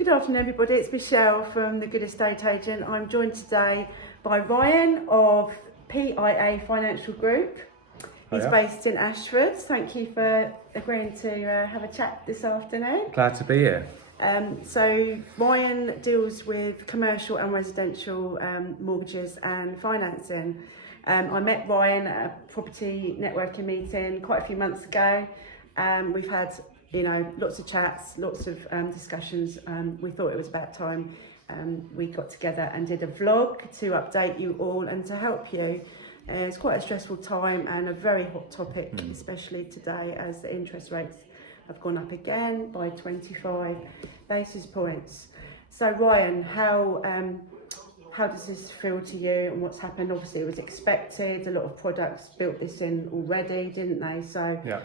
Good afternoon everybody, it's Michelle from The Good Estate Agent. I'm joined today by Ryan of PIA Financial Group. He's based in Ashford. Thank you for agreeing to have a chat this afternoon. Glad to be here. So Ryan deals with commercial and residential mortgages and financing. I met Ryan at a property networking meeting quite a few months ago. We've had lots of chats, lots of discussions. We thought it was about time we got together and did a vlog to update you all and to help you. It's quite a stressful time and a very hot topic, especially today as the interest rates have gone up again by 25 basis points. So Ryan, how does this feel to you and what's happened? Obviously it was expected, a lot of products built this in already, didn't they? So yeah.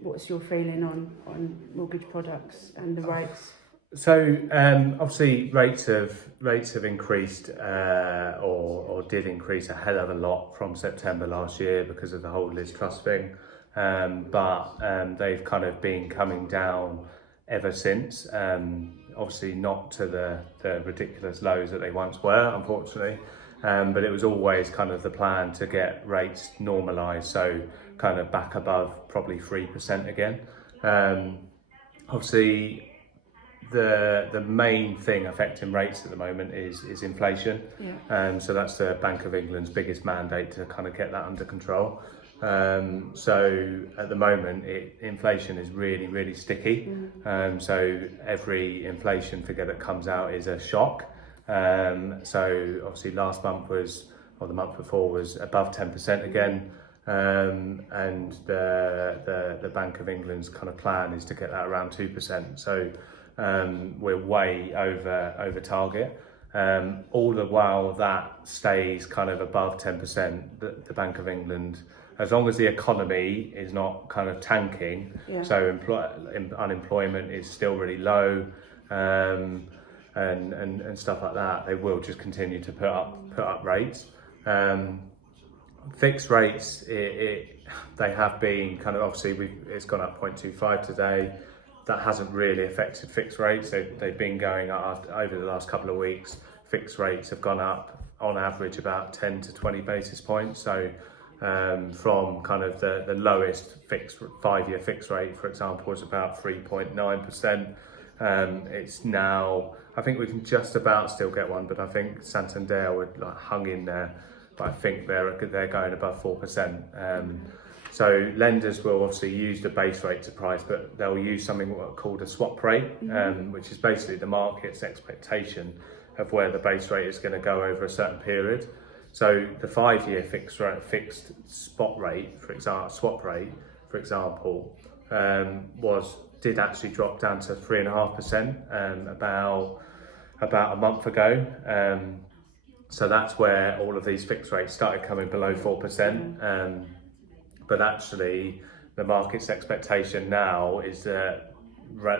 What's your feeling on mortgage products and the rates? So obviously rates have increased or did increase a hell of a lot from September last year because of the whole Liz Truss thing, but they've kind of been coming down ever since. Obviously not to the ridiculous lows that they once were, unfortunately, but it was always kind of the plan to get rates normalised, so kind of back above probably 3% again. Obviously the main thing affecting rates at the moment is inflation. Yeah. So that's the Bank of England's biggest mandate to kind of get that under control. So at the moment inflation is really sticky. So every inflation figure that comes out is a shock. So obviously last month the month before was above 10% again. And the Bank of England's kind of plan is to get that around 2%. So we're way over target. All the while that stays kind of above 10%, the Bank of England, as long as the economy is not kind of tanking, yeah. So unemployment is still really low, and stuff like that, they will just continue to put up rates. Fixed rates, they have been kind of, obviously it's gone up 0.25 today. That hasn't really affected fixed rates. They've been going up over the last couple of weeks. Fixed rates have gone up on average about 10 to 20 basis points. So from kind of the lowest 5-year fixed rate, for example, was about 3.9%. It's now, I think we can just about still get one, but I think Santander would hung in there, but I think they're going above 4%. So lenders will obviously use the base rate to price, but they'll use something called a swap rate, which is basically the market's expectation of where the base rate is going to go over a certain period. So the 5-year fixed spot rate, for example, swap rate, for example, did actually drop down to 3.5% about a month ago. So that's where all of these fixed rates started coming below 4%. But actually, the market's expectation now is that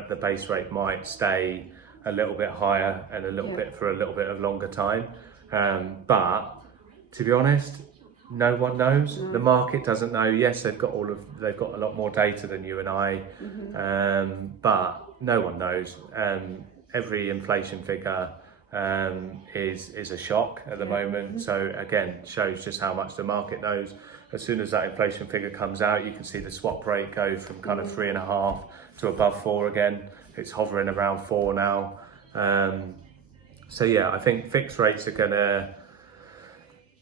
the base rate might stay a little bit higher and a little bit for a little bit of longer time. But to be honest, no one knows. The market doesn't know. Yes, they've got a lot more data than you and I, but no one knows. Every inflation figure is a shock at the moment. So again, shows just how much the market knows. As soon as that inflation figure comes out, you can see the swap rate go from kind of 3.5 to above 4 again. It's hovering around 4 now. So yeah, I think fixed rates are gonna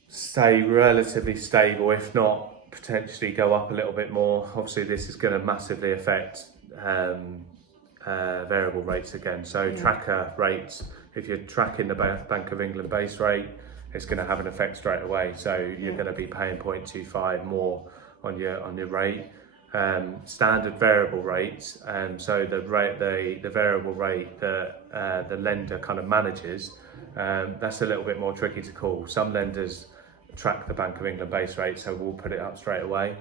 stay relatively stable, if not potentially go up a little bit more. Obviously this is going to massively affect variable rates again. So tracker rates, if you're tracking the Bank of England base rate, it's going to have an effect straight away. So you're going to be paying 0.25 more on your rate. Standard variable rates, so the variable rate that the lender kind of manages, that's a little bit more tricky to call. Some lenders track the Bank of England base rate, so we'll put it up straight away.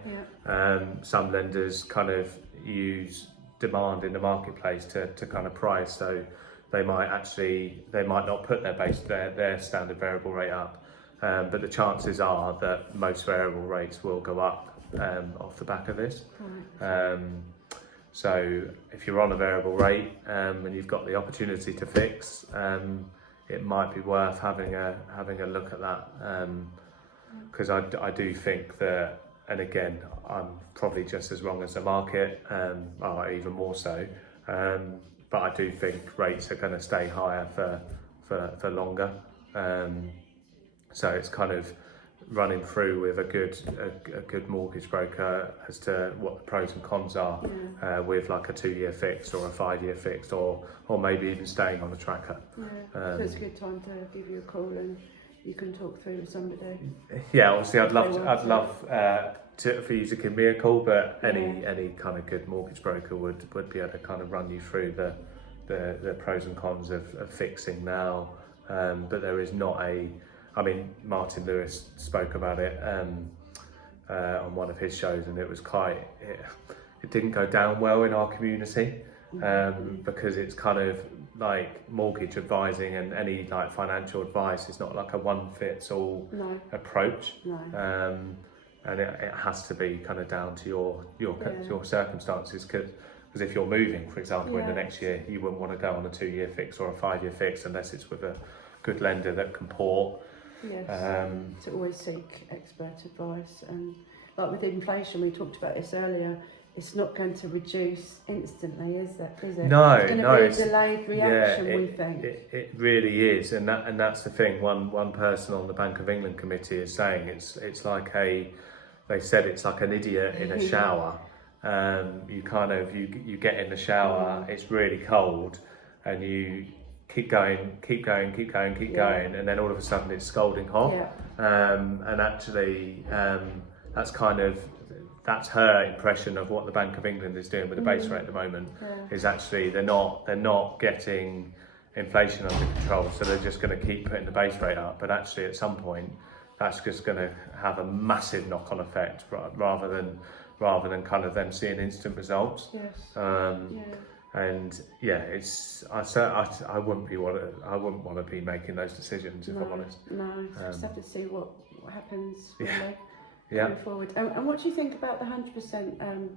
Some lenders kind of use demand in the marketplace to kind of price, so they might not put their standard variable rate up, but the chances are that most variable rates will go up off the back of this. So if you're on a variable rate and you've got the opportunity to fix, it might be worth having a look at that, because I do think that, and again, I'm probably just as wrong as the market, or even more so, but I do think rates are going to stay higher for longer. So it's kind of running through with a good mortgage broker as to what the pros and cons are, with like a 2-year fix or a 5-year fix, or maybe even staying on a tracker. So it's a good time to give you a call and you can talk through with somebody. Yeah, obviously I'd love for you to give me a call, but any kind of good mortgage broker would be able to kind of run you through the pros and cons of fixing now. But there is not Martin Lewis spoke about it on one of his shows, and it was it didn't go down well in our community, because it's kind of like mortgage advising and any like financial advice is not like a one-fits-all approach. And it has to be kind of down to your circumstances, because if you're moving, for example, in the next year, you wouldn't want to go on a 2-year fix or a 5-year fix unless it's with a good lender that can port. Yes, to always seek expert advice. And like with inflation, we talked about this earlier, it's not going to reduce instantly, is it? No, it's going to be a delayed reaction, we think. It really is, and that's the thing. One person on the Bank of England committee is saying it's like they said it's like an idiot in a shower. You get in the shower, it's really cold, and you keep going, and then all of a sudden it's scalding hot. And actually, that's her impression of what the Bank of England is doing with the base rate at the moment. Is actually they're not getting inflation under control, so they're just going to keep putting the base rate up. But actually, at some point, that's just going to have a massive knock-on effect, rather than kind of them seeing instant results. And I wouldn't want to be making those decisions, if I'm honest. No, just have to see what happens really going forward. And what do you think about the 100%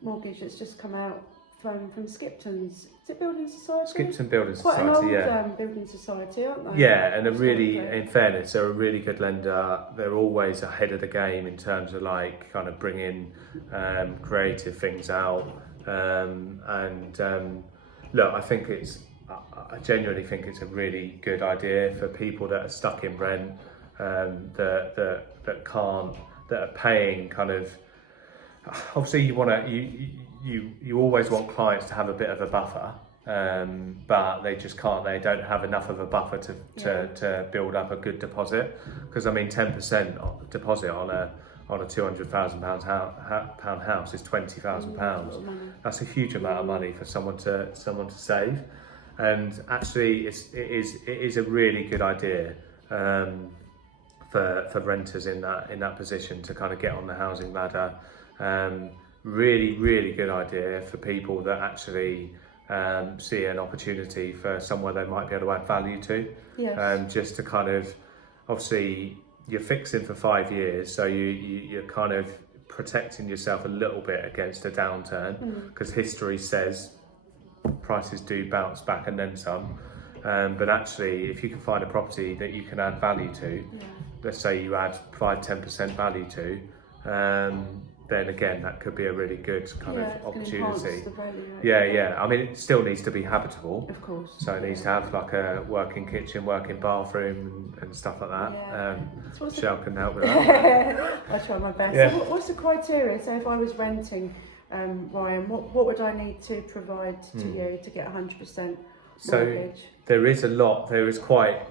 mortgage that's just come out from Skipton's? Is it Building Society? Skipton Building Quite Society, an old building society, aren't they? Yeah, and in fairness, they're a really good lender. They're always ahead of the game in terms of like kind of bringing creative things out. Look, I genuinely think it's a really good idea for people that are stuck in rent, that are paying kind of. Obviously, you always want clients to have a bit of a buffer, but they just can't. They don't have enough of a buffer to build up a good deposit. Because 10% deposit on a £200,000 house is £20,000. That's a huge amount of money for someone to save. And actually, it is a really good idea for renters in that position to kind of get on the housing ladder. Really, really good idea for people that actually see an opportunity for somewhere they might be able to add value to. Just to kind of, obviously, you're fixing for 5 years, so you're kind of protecting yourself a little bit against a downturn, because history says prices do bounce back and then some. But actually, if you can find a property that you can add value to, let's say you add 5-10% value to, then again, that could be a really good kind of opportunity. It still needs to be habitable. Of course. So it needs to have like a working kitchen, working bathroom and stuff like that. Michelle can help with that. I try my best. So what's the criteria? So if I was renting, Ryan, what would I need to provide to you to get 100% mortgage? So there is a lot. There is quite,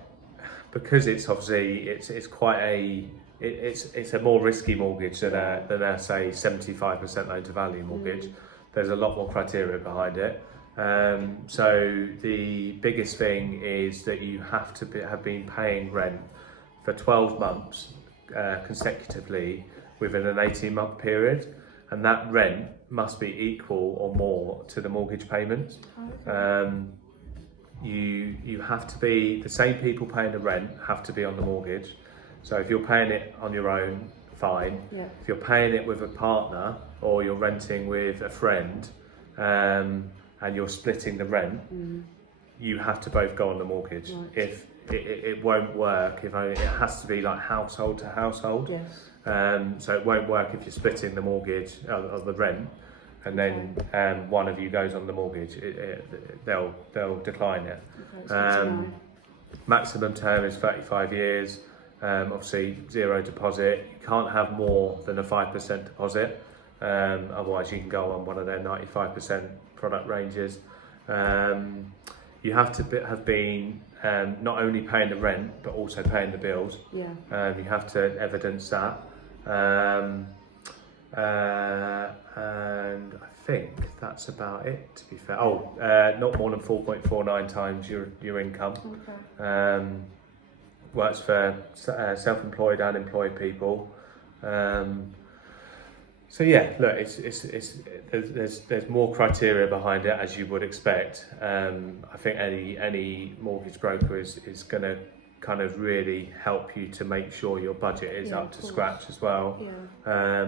because it's obviously it's quite a. It's a more risky mortgage than a say 75% loan to value mortgage. There's a lot more criteria behind it. So the biggest thing is that you have to have been paying rent for 12 months consecutively within an 18-month period, and that rent must be equal or more to the mortgage payments. You have to be, the same people paying the rent have to be on the mortgage. So if you're paying it on your own, fine. If you're paying it with a partner or you're renting with a friend, and you're splitting the rent, you have to both go on the mortgage. Right. If it won't work, it has to be like household to household. Yes. So it won't work if you're splitting the mortgage of the rent, and then one of you goes on the mortgage. They'll decline it. Okay, it's good to know. Maximum term is 35 years. Obviously, zero deposit. You can't have more than a 5% deposit. Otherwise, you can go on one of their 95% product ranges. You have to have been not only paying the rent, but also paying the bills. Yeah. You have to evidence that. And I think that's about it, to be fair. Not more than 4.49 times your income. Okay. Works for self-employed and employed people. So yeah, look, there's more criteria behind it, as you would expect. I think any mortgage broker is going to kind of really help you to make sure your budget is up to scratch as well. Yeah.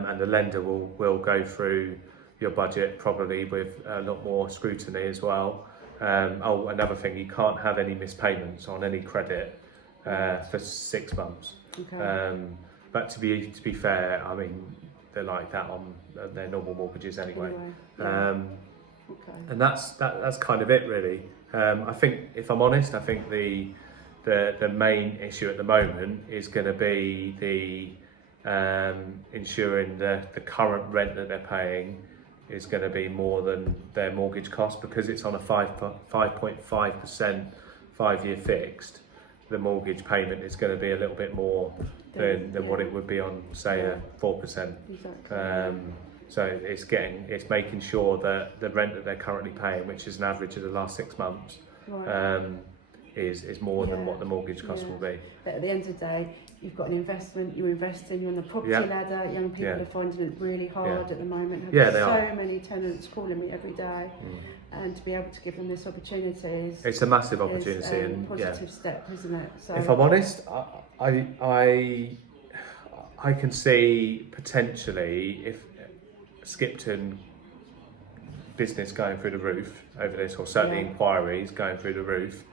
And the lender will go through your budget probably with a lot more scrutiny as well. Another thing, you can't have any missed on any credit for 6 months. Okay. But to be fair, I mean, they're like that on their normal mortgages anyway. Okay. And that's kind of it really. I think, if I'm honest, I think the main issue at the moment is going to be the ensuring the current rent that they're paying is going to be more than their mortgage cost, because it's on a 5.5% 5-year fixed. The mortgage payment is going to be a little bit more than what it would be on, say, a 4%. Exactly. So it's making sure that the rent that they're currently paying, which is an average of the last 6 months, Right. is more than what the mortgage cost will be. But at the end of the day, you've got an investment, you're investing, you're on the property ladder. Young people are finding it really hard at the moment. They so are. many tenants calling me every day, and to be able to give them this opportunity It's a massive opportunity, is and positive step, isn't it? So if I'm honest, I can see potentially if Skipton business going through the roof over this, or certainly inquiries going through the roof.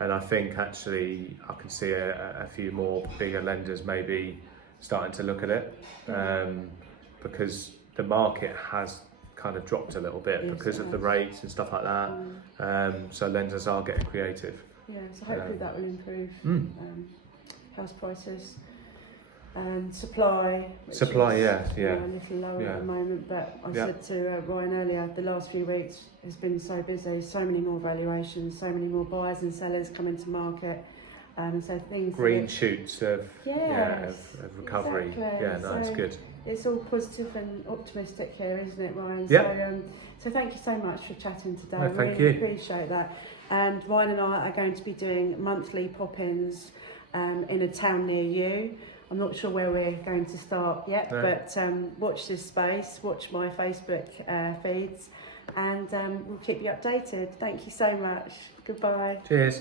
And I think actually I can see a few more bigger lenders maybe starting to look at it, because the market has kind of dropped a little bit because of the rates and stuff like that. So lenders are getting creative. Yeah, so hopefully that will improve house prices and supply. Supply, is, yeah. A little lower at the moment, but I said to Ryan earlier, the last few weeks has been so busy, so many more valuations, so many more buyers and sellers coming to market, so things. Green shoots of recovery. Exactly. Yeah, no, it's good. It's all positive and optimistic here, isn't it, Ryan? Yeah. So thank you so much for chatting today. No, I thank really you. appreciate that. And Ryan and I are going to be doing monthly pop-ins in a town near you. I'm not sure where we're going to start yet, but watch this space, watch my Facebook feeds, and we'll keep you updated. Thank you so much. Goodbye. Cheers.